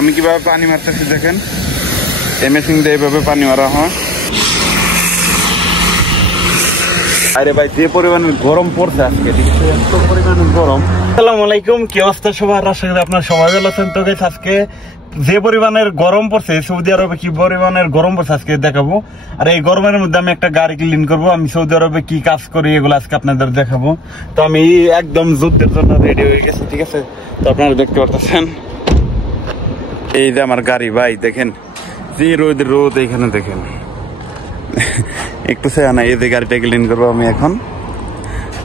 আমি কিভাবে পানি মারতেছি দেখেন, এই মেশিন দিয়ে এইভাবে পানি মারা হয়। আরে ভাই যে পরিমাণে গরম পড়ছে আজকে, এত পরিমাণে গরম। আসসালামু আলাইকুম, কি অবস্থা সবার? আশা করি আপনার সবাই ভালো আছেন। তো গাইস আজকে যে পরিমাণের গরম পড়ছে সৌদি আরবে, কি পরিমাণের গরম পড়ছে আজকে দেখাবো। আর এই গরমের মধ্যে আমি একটা গাড়ি ক্লিন করবো। আমি সৌদি আরবে কি কাজ করি এগুলো আজকে আপনাদের দেখাবো। তো আমি একদম যুদ্ধের জন্য রেডি হয়ে গেছি, ঠিক আছে? তো আপনারা দেখতে পারতেছেন এই যে আমার গাড়ি। ভাই দেখেন যে রোদ এইখানে দেখেন একটু না, এই যে গাড়িটা ক্লিন করবো আমি এখন।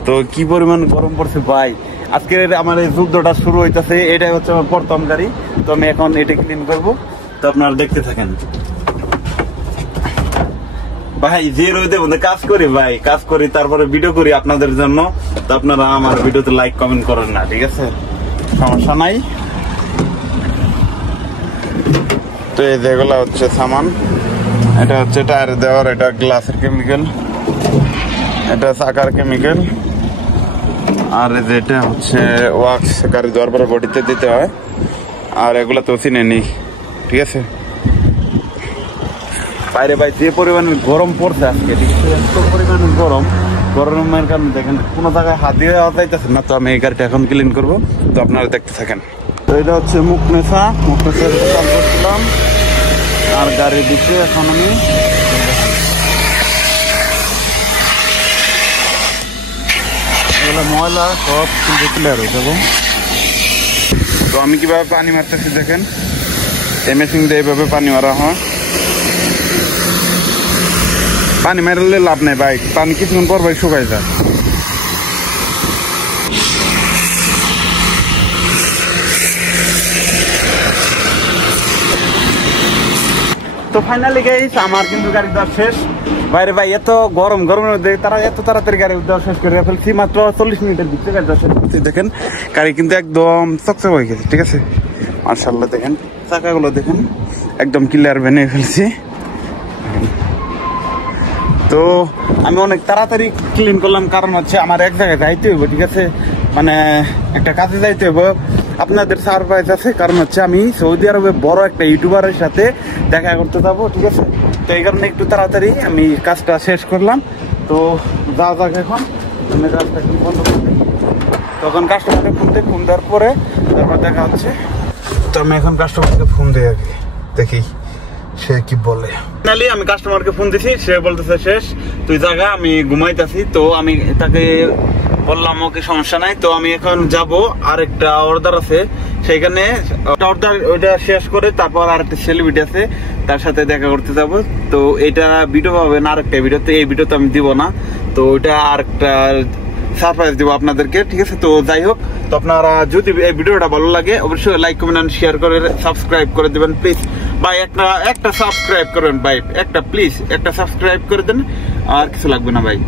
তো কি পরিমাণ গরম পড়ছে ভাই, আজকে আমার এই যুদ্ধটা শুরু হইতেছে। এটাই হচ্ছে আমার প্রথম গাড়ি, তো আমি এখন এটা ক্লিন করবো। তো আপনারা দেখতে থাকেন ভাই। যে রোদের মধ্যে কাজ করি ভাই, কাজ করি তারপরে ভিডিও করি আপনাদের জন্য। তো আপনারা আমার ভিডিওতে লাইক কমেন্ট করেন না, ঠিক আছে? সমস্যা নাই। তো এই যেগুলা হচ্ছে সামান, এটা হচ্ছে টায়ার দেওয়ার, এটা গ্লাসের কেমিক্যাল, এটা চাকার কেমিক্যাল, আর যেটা হচ্ছে ওয়াক্স গাড়ি দেওয়ার পরে বডিতে দিতে হয়। আর এগুলো তো চিনে নি, ঠিক আছে? বাইরে ভাই যে পরিমাণে গরম পড়ছে আজকে, ঠিক আছে? এত পরিমাণে গরমের কারণে দেখেন কোনো জায়গায় হাত দিয়ে দেওয়া যাইতেছে না। তো আমি এই গাড়িটা এখন ক্লিন করবো, তো আপনারা দেখতে থাকেন। তো এটা হচ্ছে মুখনেসা চাল করছিলাম, আর গাড়ি দিচ্ছে এখন আমি। ময়লা সব কিন্তু ক্লিয়ার হয়ে যাবো। তো আমি কিভাবে পানি মারতেছি দেখেন, এই মেশিন দিয়ে এইভাবে পানি মারা হয়। পানি মারলে লাভ নেই ভাই, পানি কিছুক্ষণ পর ভাই শুকাই যায়। তো ফাইনালি গাইস আমার কিন্তু গাড়ি দেওয়া শেষ। বাইরে ভাই এত গরমের মধ্যে তারা এত তাড়াতাড়ি গাড়ি দেওয়া শেষ করে ফেলছি, মাত্র 40 মিনিটের ভিতরে গাড়ি দেওয়া শেষ করছি। দেখেন গাড়ি কিন্তু একদম চকচক হয়ে গেছে, ঠিক আছে? মাশাআল্লাহ দেখেন চাকাগুলো দেখেন একদম ক্লিয়ার ভেঙে ফেলছি। তো আমি অনেক তাড়াতাড়ি ক্লিন করলাম, কারণ হচ্ছে আমার এক জায়গায় যাইতে হইব, ঠিক আছে? মানে একটা কাজে যাইতে হইব। আপনাদের সারপ্রাইজ আছে, কারণ হচ্ছে আমি সৌদি আরবে বড় একটা ইউটিউবারের সাথে দেখা করতে যাবো, ঠিক আছে? তো এই কারণে একটু তাড়াতাড়ি আমি কাজটা শেষ করলাম। তো যাওয়া যাক এখন, আমি কাজটা একটু বন্ধ করে দিই। তখন কাস্টমারকে ফোন দেওয়ার পরে তারপর দেখা হচ্ছে। তো আমি এখন কাস্টমারকে ফোন দিই, আগে দেখি সে কি বলে। ফাইনালি আমি কাস্টমারকে ফোন দিছি, সে বলতেছে শেষ, তুই জায়গা আমি ঘুমাইতেছি। তো আমি তাকে বললাম ওকে সমস্যা নাই। তো আমি এখন যাব, আরেকটা অর্ডার আছে সেইখানে, অর্ডার ওইটা শেষ করে তারপর আরেকটা সেলিব্রিটি আছে তার সাথে দেখা করতে যাব। তো এটা ভিডিও পাবেন আরেকটা ভিডিওতে, এই ভিডিওতে আমি দিব না। তো ওইটা আরেকটা সারপ্রাইজ দিব আপনাদেরকে, ঠিক আছে? তো যাই হোক, তো আপনারা যদি এই ভিডিওটা ভালো লাগে অবশ্যই লাইক কমেন্ট শেয়ার করে সাবস্ক্রাইব করে দেবেন প্লিজ ভাই। একটা সাবস্ক্রাইব করবেন ভাই, একটা প্লিজ একটা সাবস্ক্রাইব করে দেন, আর কিছু লাগবে না ভাই।